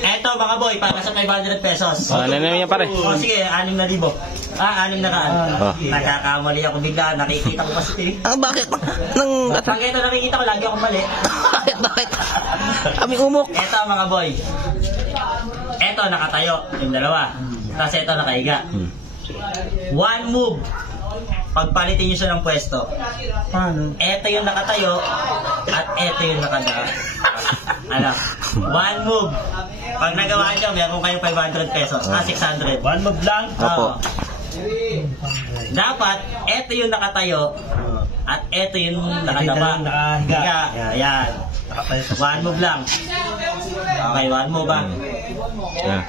Eto mga boy, para sa 500 pesos. Ano naman yan pare? O sige, 6,000. 6,000. Nagkakamali ako bigla, nakikita ko kasi. Bakit? Pag ito nakikita ko, lagi akong mali. Bakit? Kami umok. Eto mga boy. Eto nakatayo, yung dalawa. Tapos eto nakahiga. One move. Pagpalitin nyo siya ng pwesto. Paano? Eto yung nakatayo at eto yung nakadaan. Ano? One move. Pag nagawa nyo, meron kayong 500 pesos. 600. One move lang? Opo. Dapat, eto yung nakatayo at eto yung nakadaba. Nakahiga. Yan. One move lang. Okay, one move ba? Yeah.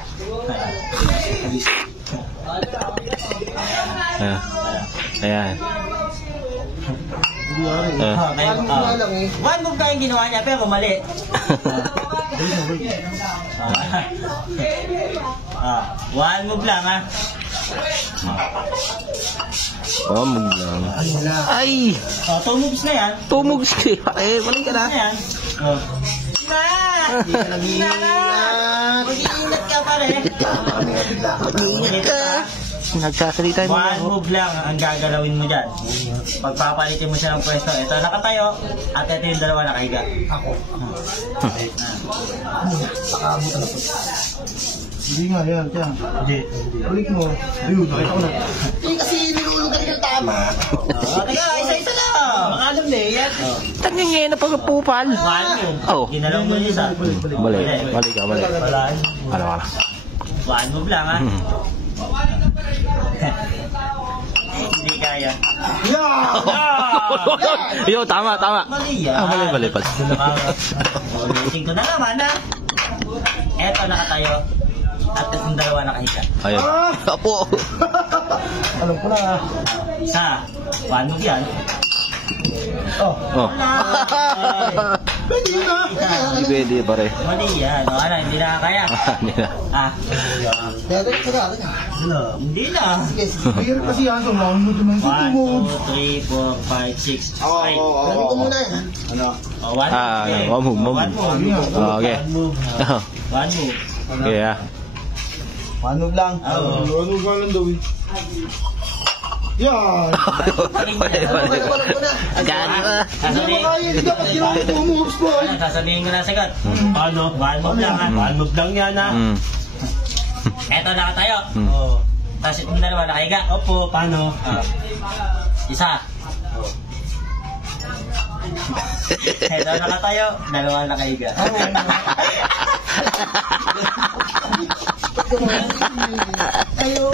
Ayan. Okay, one move lang yung ginawa niya, pero mali. One move lang, ha? Pamog lang. Ay! 2 moves na yan. Tumog siya. Balik ka na. Yan. Mag-iingat ka pa rin. Mag-iingat ka. Nagsasalita mo. One move lang ang gagalawin mo dyan. Pagpapalitin mo siya ng pwesto. Ito nakatayo at ito yung dalawa nakahiga. Ako. Hindi nga, yan. Hindi. Balik mo. Ayun, nakita ko na. Hindi kasi nilulugan yung tama. Teka, isa-isa lang. Makalam na yan. Tanya niya na pagpupal. One move. Oh. Ginalaw mo yung isa. Balik ka. Wala. One move lang, ha? Hindi kaya. Yo, tama. Mali yan. Mali pala. Ulitin ko na naman, ha? Eto nakatayo. At itong dalawa nakahiga. Ayun. Apo. Alam ko na. Isa. One move yan. Oh. Pwede na. Hindi pwede pare. Mali yan. O ano, hindi na kaya. Hindi na. Hindi na. Mayroon kasi yan. So, one move naman. 1, 2, 3, 4, 5, 6. Ay. Ano ko muna yan? Ano? One move. One move. Okay. One move. One move. Okay, ah. One move lang. Oo. One move lang daw eh. Yan! Gani ba? Sasabihin ko na sagot. Ano? One move lang, ha? One move lang yan, ha? Eto nakatayo. Tapos itong dalawa nakahiga. Opo, paano? Isa. Eto nakatayo. Dalawa nakahiga. Ayo!